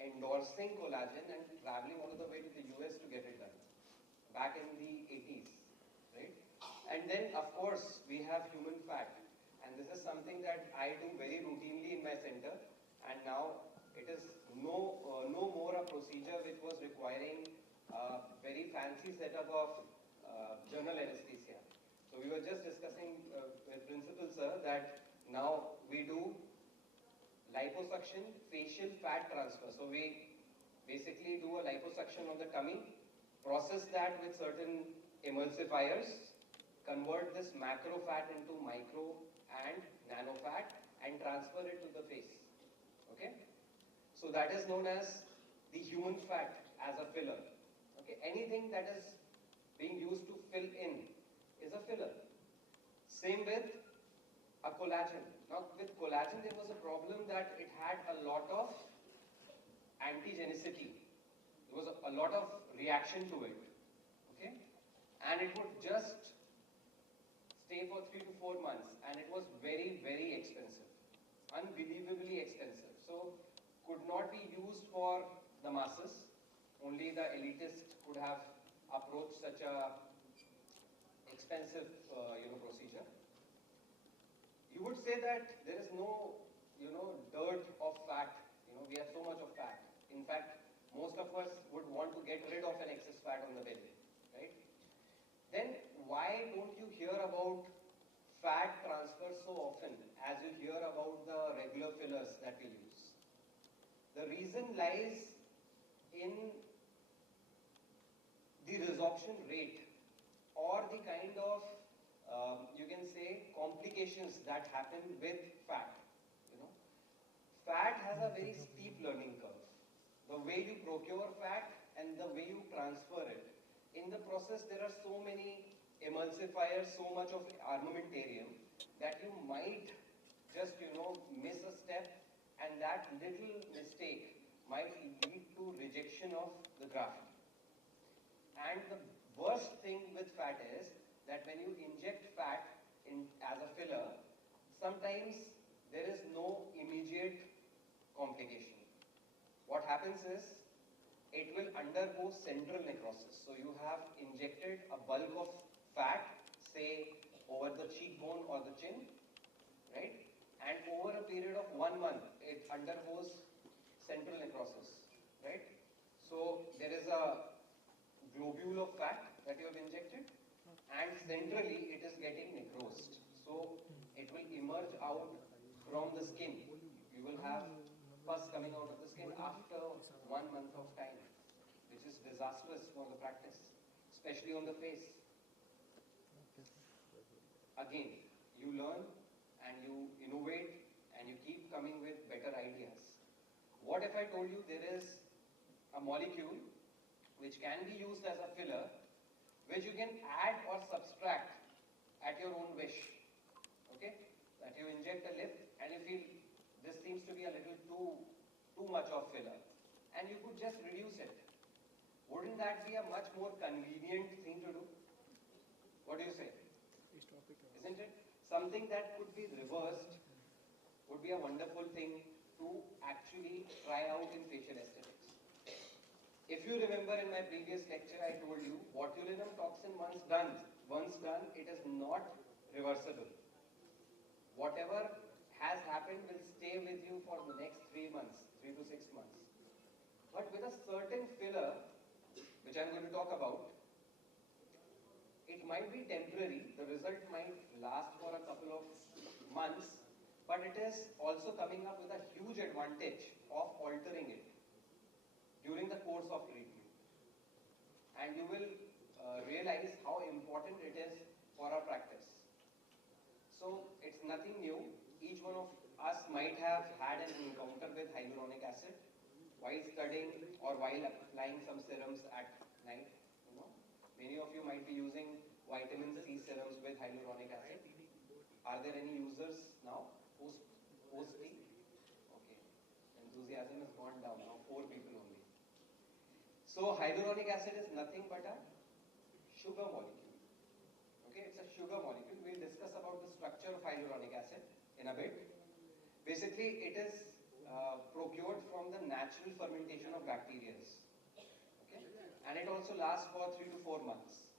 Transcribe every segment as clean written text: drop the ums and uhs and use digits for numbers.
endorsing collagen and traveling all the way to the US to get it done back in the 80s, right? And then, of course, we have human fat, and this is something that I do very routinely in my center, and now it is no more a procedure which was requiring a very fancy setup of general anesthesia. So we were just discussing with Principal Sir that now we do liposuction facial fat transfer. So we basically do a liposuction of the tummy, process that with certain emulsifiers, convert this macro fat into micro and nano fat and transfer it to the face. Okay? So that is known as the human fat as a filler. Okay? Anything that is being used to fill in is a filler. Same with a collagen. Now with collagen there was a problem that it had a lot of antigenicity. There was a lot of reaction to it. Okay? And it would just stay for 3 to 4 months, and it was very expensive. Unbelievably expensive. So could not be used for the masses. Only the elitist could have approached such a expensive procedure. You would say that there is no dirt of fat. We have so much of fat. In fact, most of us would want to get rid of an excess fat on the belly, right? Then why don't you hear about fat transfer so often as you hear about the regular fillers that we use? The reason lies in the resorption rate or the kind of you can say complications that happen with fat. Fat has a very steep learning curve. The way you procure fat and the way you transfer it. In the process, there are so many emulsifiers, so much of armamentarium that you might just miss a step, and that little mistake might lead to rejection of the graft. And the worst thing with fat is that when you inject fat as a filler, sometimes there is no immediate complication. What happens is it will undergo central necrosis. So you have injected a bulk of fat, say over the cheekbone or the chin, right? And over a period of 1 month, it undergoes central necrosis, right? So there is a globule of fat that you have injected, and centrally it is getting necrosed. So it will emerge out from the skin. You will have pus coming out of the skin after 1 month of time, which is disastrous for the practice, especially on the face. Again, you learn and you innovate and you keep coming with better ideas. What if I told you there is a molecule which can be used as a filler, which you can add or subtract at your own wish? Okay? That you inject a lip and you feel this seems to be a little too much of filler, and you could just reduce it. Wouldn't that be a much more convenient thing to do? What do you say? Isn't it? Something that could be reversed would be a wonderful thing to actually try out in facial aesthetics. If you remember in my previous lecture, I told you botulinum toxin once done, it is not reversible. Whatever has happened will stay with you for the next 3 months, 3 to 6 months. But with a certain filler, which I am going to talk about, it might be temporary, the result might last for a couple of months, but it is also coming up with a huge advantage of altering it during the course of treatment. And you will realize how important it is for our practice. So it's nothing new. Each one of us might have had an encounter with hyaluronic acid while studying or while applying some serums at night. Many of you might be using vitamin C serums with hyaluronic acid. Are there any users now post tea? Okay, enthusiasm has gone down now. 4 people only. So hyaluronic acid is nothing but a sugar molecule. Okay, it's a sugar molecule. We'll discuss about the structure of hyaluronic acid in a bit. Basically, it is procured from the natural fermentation of bacteria. Okay? And it also lasts for 3 to 4 months.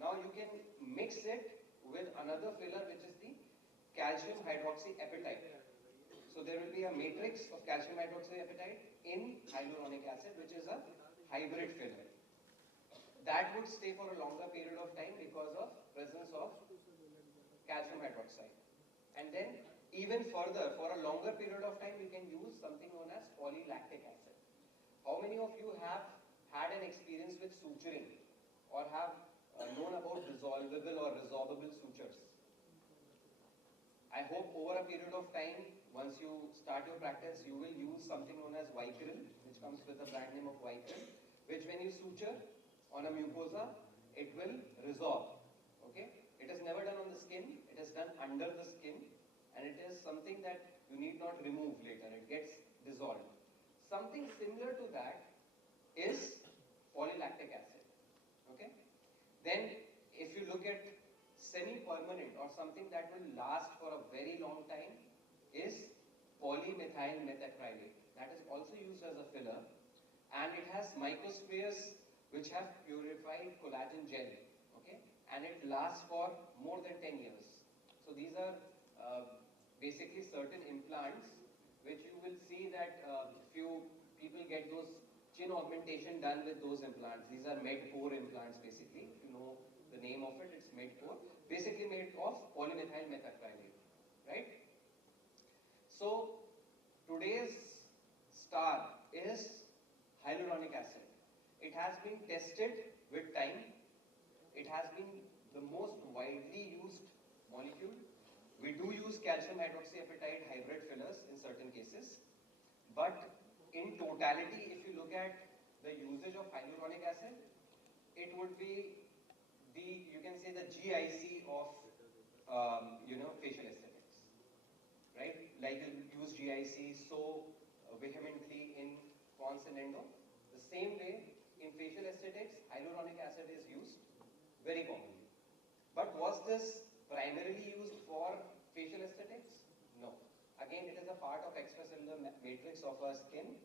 Now you can mix it with another filler, which is the calcium hydroxyapatite. So there will be a matrix of calcium hydroxyapatite in hyaluronic acid, which is a hybrid filler. That would stay for a longer period of time because of presence of calcium hydroxide. And then even further, for a longer period of time, you can use something known as polylactic acid. How many of you have had an experience with suturing or have known about dissolvable or resorbable sutures? I hope over a period of time, once you start your practice, you will use something known as Vicryl, which comes with the brand name of Vicryl, which when you suture on a mucosa, it will resorb. Okay? It is never done on the skin, it is done under the skin, and it is something that you need not remove later, it gets dissolved. Something similar to that is polylactic acid. Okay? Then, if you look at semi-permanent or something that will last for a very long time is polymethyl methacrylate. That is also used as a filler, and it has microspheres which have purified collagen gel. Okay? And it lasts for more than 10 years. So these are basically certain implants which you will see that few people get those chin augmentation done with those implants. These are med-pore implants basically. If you know the name of it, it's med-pore. Basically made of polymethyl methacrylate, right? So today's star is hyaluronic acid. It has been tested with time. It has been the most widely used molecule. We do use calcium hydroxyapatite hybrid fillers in certain cases, but in totality, if you look at the usage of hyaluronic acid, it would be you can say the GIC of facial aesthetics, right? Like you use GIC so vehemently in cons and endo. The same way in facial aesthetics, hyaluronic acid is used very commonly. But was this primarily used for facial aesthetics? No. Again, it is a part of extracellular matrix of our skin.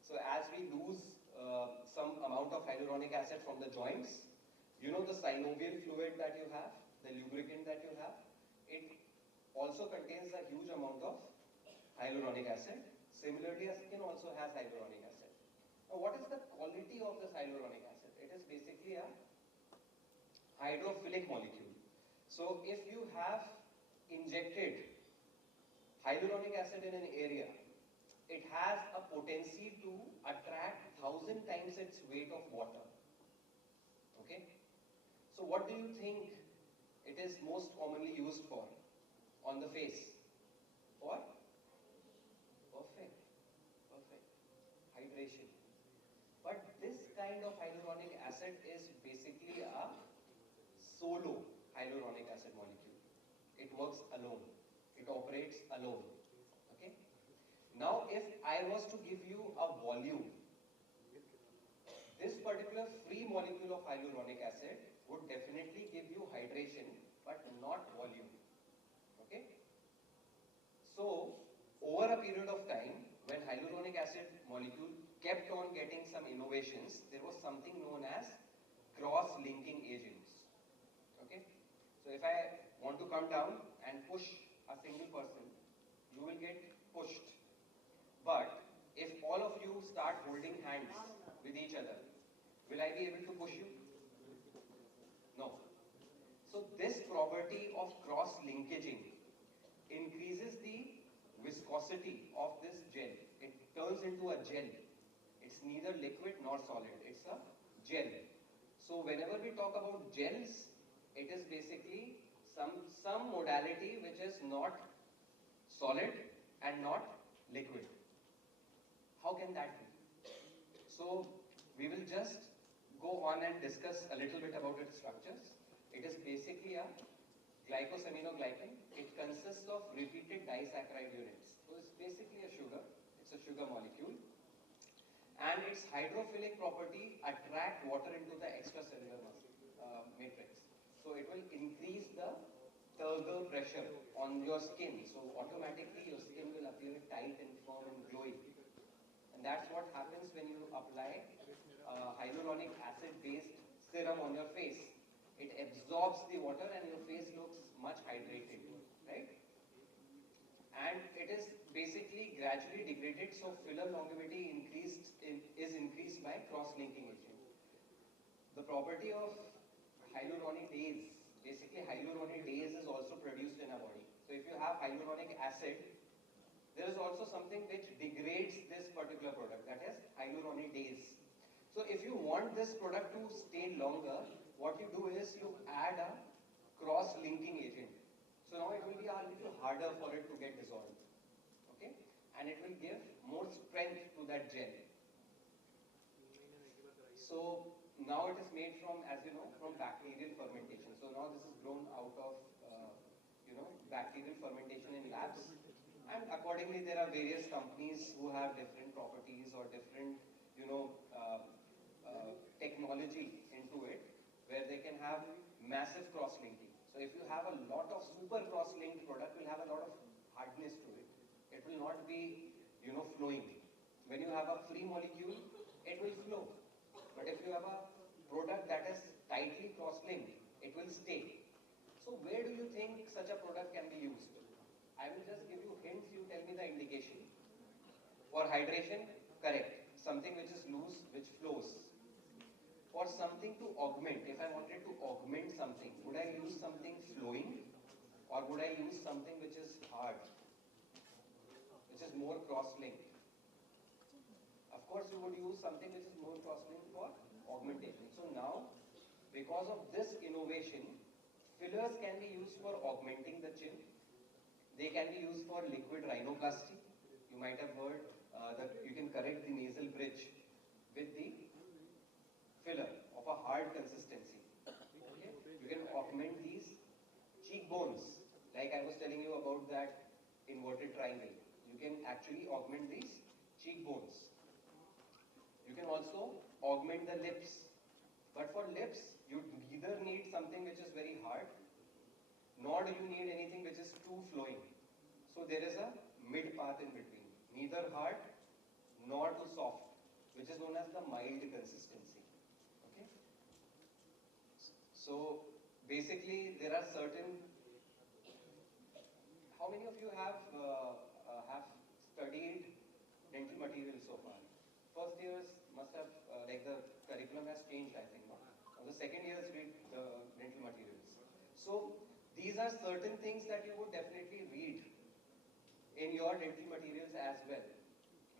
So as we lose some amount of hyaluronic acid from the joints, you know the synovial fluid that you have, the lubricant that you have, it also contains a huge amount of hyaluronic acid. Similarly, a skin also has hyaluronic acid. Now, what is the quality of this hyaluronic acid? It is basically a hydrophilic molecule. So, if you have injected hyaluronic acid in an area, it has a potency to attract 1,000 times its weight of water. Okay? So what do you think it is most commonly used for on the face? For? Perfect. Perfect. Hydration. But this kind of hyaluronic acid is basically a solo hyaluronic acid molecule. It works alone. It operates alone. Okay? Now if I was to give you a volume, this particular free molecule of hyaluronic acid would definitely give you hydration, but not volume. Okay? So, over a period of time, when hyaluronic acid molecule kept on getting some innovations, there was something known as cross-linking agents. Okay? So, if I want to come down and push a single person, you will get pushed. But if all of you start holding hands with each other, will I be able to push you? No. So this property of cross-linkaging increases the viscosity of this gel. It turns into a gel. It's neither liquid nor solid. It's a gel. So whenever we talk about gels, it is basically some modality which is not solid and not liquid. How can that be? So we will just go on and discuss a little bit about its structures. It is basically a glycosaminoglycan. It consists of repeated disaccharide units. So it's basically a sugar. It's a sugar molecule. And its hydrophilic property attract water into the extracellular matrix. So it will increase the turgor pressure on your skin. So automatically your skin will appear tight and firm and glowy. And that's what happens when you apply hyaluronic acid based serum on your face. It absorbs the water and your face looks much hydrated, right? And it is basically gradually degraded, so filler longevity is increased by cross-linking agent. The property of hyaluronic days, basically hyaluronic days is also produced in our body. So if you have hyaluronic acid, there is also something which degrades this particular product, that is hyaluronic days. So if you want this product to stay longer, what you do is you add a cross-linking agent. So now it will be a little harder for it to get dissolved. Okay? And it will give more strength to that gel. So now it is made from, as you know, from bacterial fermentation. So now this is grown out of, bacterial fermentation in labs. And accordingly, there are various companies who have different properties or different, technology into it, where they can have massive cross-linking. So if you have a lot of super cross-linked product, will have a lot of hardness to it. It will not be, flowing. When you have a free molecule, it will flow. But if you have a product that is tightly cross-linked, it will stay. So where do you think such a product can be used? I will just give you hints, you tell me the indication. For hydration, correct. Something which is loose, which flows. For something to augment, if I wanted to augment something, would I use something flowing or would I use something which is hard, which is more cross-linked? Of course, you would use something which is more cross-linked for augmentation. So now, because of this innovation, fillers can be used for augmenting the chin. They can be used for liquid rhinoplasty. You might have heard that you can correct the nasal bridge with the filler of a hard consistency. Okay? You can augment these cheekbones, like I was telling you about that inverted triangle. You can actually augment these cheekbones. You can also augment the lips. But for lips, you neither need something which is very hard, nor do you need anything which is too flowing. So there is a mid path in between, neither hard nor too soft, which is known as the mild consistency. Okay? So basically, there are certain. How many of you have studied dental materials so far? First years must have like the curriculum has changed, I think. No? Now the second years read the dental materials. So these are certain things that you would definitely read in your dental materials as well,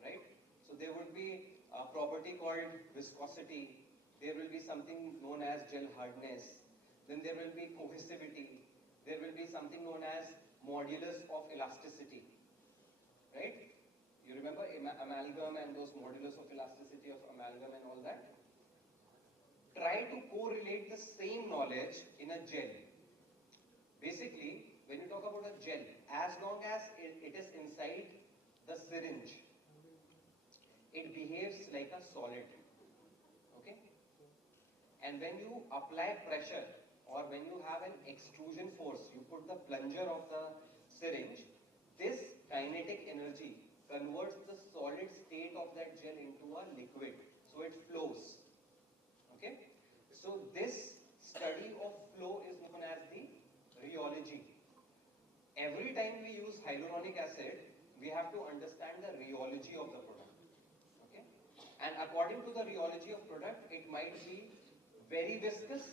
right? So there would be a property called viscosity. There will be something known as gel hardness. Then there will be cohesivity. There will be something known as modulus of elasticity, right? You remember amalgam and those modulus of elasticity of amalgam and all that? Try to correlate the same knowledge in a gel. Basically, when you talk about a gel, as long as it is inside the syringe, it behaves like a solid. Okay? And when you apply pressure or when you have an extrusion force, you put the plunger of the syringe, this kinetic energy converts the solid state of that gel into a liquid. So it flows. Okay? So this study of flow is known as the rheology. Every time we use hyaluronic acid, we have to understand the rheology of the product. Okay? And according to the rheology of product, it might be very viscous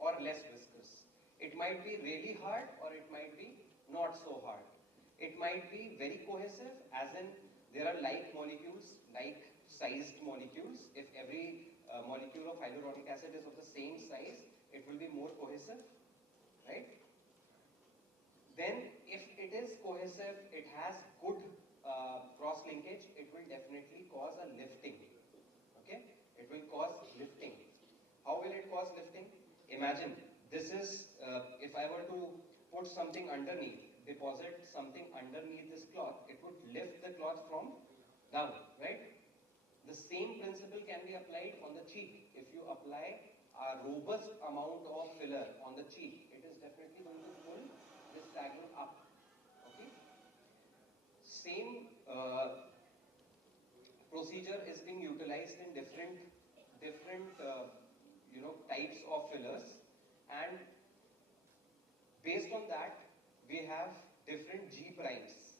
or less viscous. It might be really hard or it might be not so hard. It might be very cohesive, as in there are like molecules, like sized molecules. If every molecule of hyaluronic acid is of the same size, it will be more cohesive, right? Then if it is cohesive, it has good cross-linkage, it will definitely cause a lifting, okay? It will cause lifting. How will it cause lifting? Imagine, this is, if I were to put something underneath, deposit something underneath this cloth, it would lift the cloth from down, right? The same principle can be applied on the cheek. If you apply a robust amount of filler on the cheek, it is definitely going to pull sagging up. Okay. Same procedure is being utilized in different types of fillers, and based on that we have different G primes.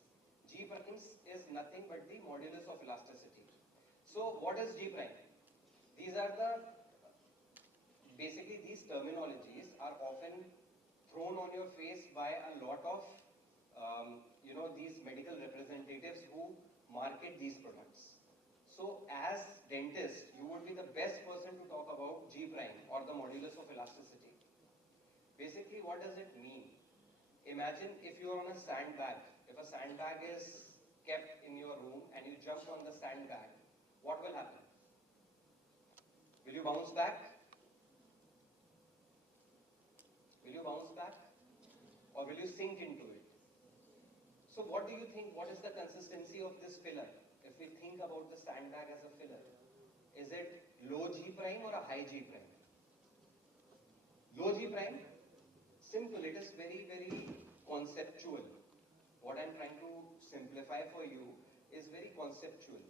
G primes is nothing but the modulus of elasticity. So what is G prime? These are the basically these terminologies are often thrown on your face by a lot of these medical representatives who market these products. So as dentist, you would be the best person to talk about G prime or the modulus of elasticity. Basically, what does it mean? Imagine if you are on a sandbag. If a sandbag is kept in your room and you jump on the sandbag, what will happen? Will you bounce back? Will you bounce back? Or will you sink into it? So what do you think? What is the consistency of this filler? If we think about the sandbag as a filler, is it low G prime or a high G prime? Low G prime? Simple, it is very, very conceptual. What I'm trying to simplify for you is very conceptual.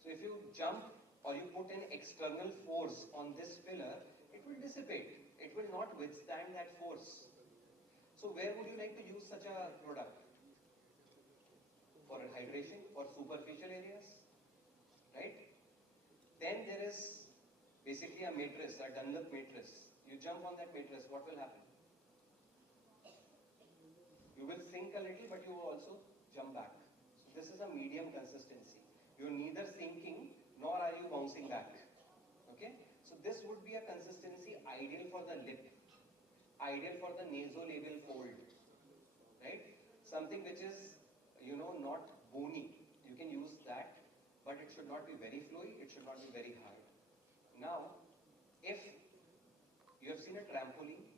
So if you jump or you put an external force on this filler, it will dissipate. It will not withstand that force. So where would you like to use such a product? For hydration, for superficial areas, right? Then there is basically a mattress, a Dunlop mattress. You jump on that mattress, what will happen? You will sink a little, but you will also jump back. So this is a medium consistency. You're neither sinking nor are you bouncing back. Okay? So this would be a consistency ideal for the lip, ideal for the nasolabial fold, right? Something which is not bony. You can use that, but it should not be very flowy, it should not be very hard. Now, if you have seen a trampoline,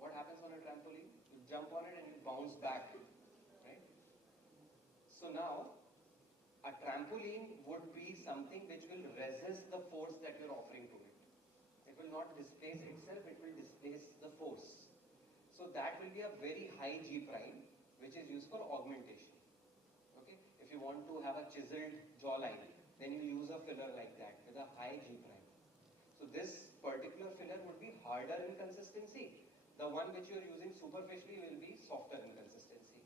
what happens on a trampoline? You jump on it and you bounce back, right? So now, a trampoline would be something which will resist the force that you're offering to it. It will not displace itself, it will displace the force. So that will be a very high G prime, which is used for augmentation. Okay? If you want to have a chiseled jawline, then you use a filler like that with a high G prime. So this particular filler would be harder in consistency. The one which you are using superficially will be softer in consistency.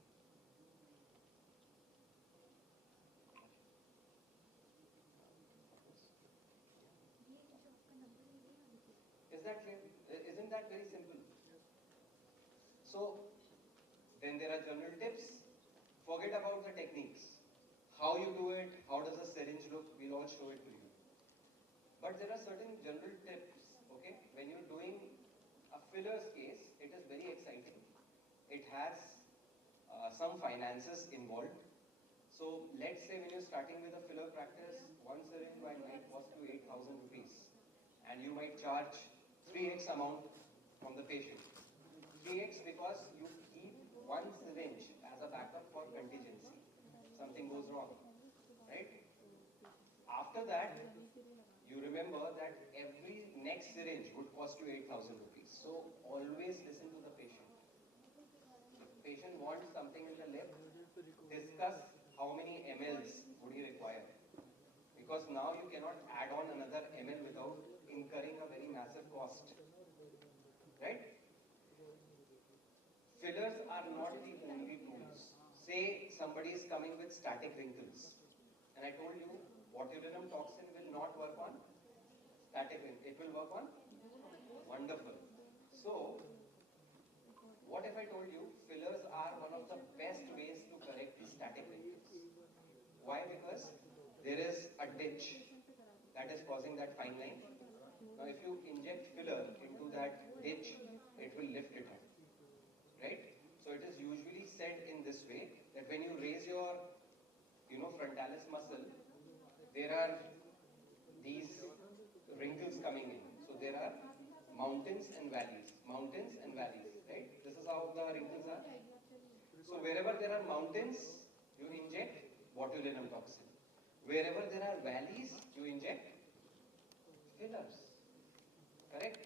Is that clear? Isn't that very simple? So then there are general tips. Forget about the techniques. How you do it, how does a syringe look, we'll all show it to you. But there are certain general tips, okay? When you're doing a filler's case, it is very exciting. It has some finances involved. So let's say when you're starting with a filler practice, one syringe might cost you 8,000 rupees. And you might charge 3x amount from the patient. 3x because you keep one syringe as a backup for contingency. Something goes wrong, right? After that, you remember that every next syringe would cost you 8,000 rupees. So always listen to the patient. If the patient wants something in the lip, discuss how many mLs would he require. Because now you cannot add on another ml without incurring a very massive cost. Right? Fillers are not the only tools. Say somebody is coming with static wrinkles. And I told you, botulinum toxin will not work on static wrinkles. It will work on wonderful. So, what if I told you fillers are one of the best ways to correct the static wrinkles? Why? Because there is a ditch that is causing that fine line. Now, if you inject filler into that ditch, it will lift it up. Right? So it is usually said in this way that when you raise your, frontalis muscle, there are these wrinkles coming in. So there are mountains and valleys, right? This is how the wrinkles are. So wherever there are mountains, you inject botulinum toxin. Wherever there are valleys, you inject fillers. Correct?